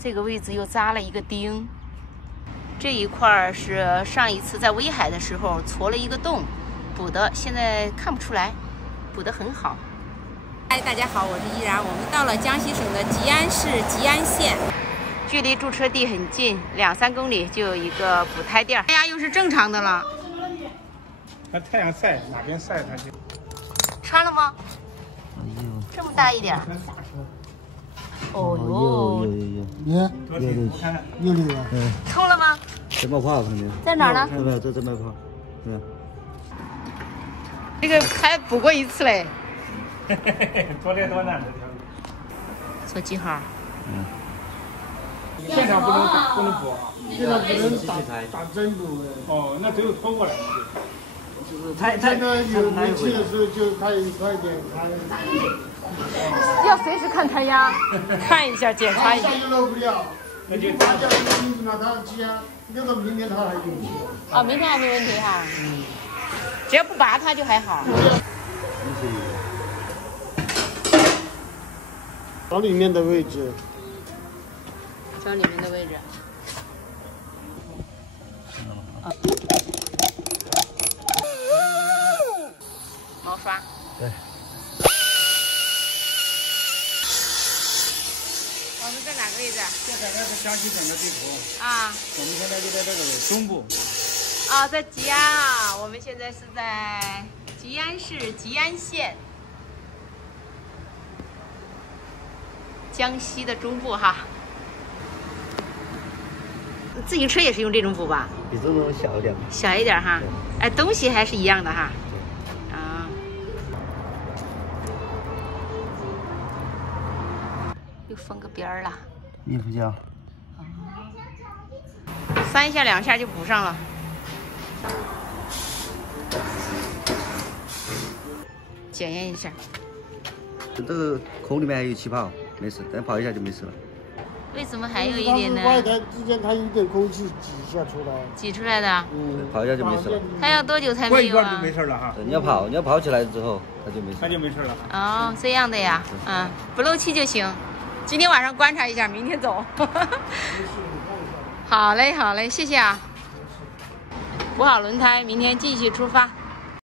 这个位置又扎了一个钉。这一块是上一次在威海的时候戳了一个洞补的，现在看不出来，补得很好。嗨，大家好，我是依然。我们到了江西省的吉安市吉安县，距离驻车地很近，2、3公里就有一个补胎店。胎压又是正常的了。它太阳晒哪边晒它就。穿了吗？这么大一点。哦哟，有啊。冲了吗？这么泡旁边。在哪儿呢？这么泡。嗯。这个还补过一次嘞。多来多难的条路。做记号。现场不能补啊。现场不能打针补。哦，那只有拖过来。就是他呢有煤气的时候就他有快一点开。要随时看胎压，看一下检查一下。下就漏不掉。那就他叫名字嘛，他既然留到明天他还有戏。哦，明天还没问题哈。只要不拔它就还好。找里面的位置。找里面的位置。毛刷。对。我们在哪个位置？现在是江西省的地图。啊。我们现在就在这个中部。啊，在吉安啊，我们现在是在吉安市吉安县，江西的中部哈。自行车也是用这种补吧？比这种小一点。小一点哈，哎，东西还是一样的哈。啊。又封个边儿了。衣服胶。3下2下就补上了。检验一下。这个孔里面还有气泡，没事，等泡一下就没事了。为什么还有一点呢？外台之间它有点空气挤下出来。挤出来的。泡一下就没事了。它要多久才过没有啊？一段就没事了哈。你要泡起来之后，它就没事。它就没事了。哦，这样的呀，不漏气就行。今天晚上观察一下，明天走。好嘞，好嘞，谢谢啊。补好轮胎，明天继续出发。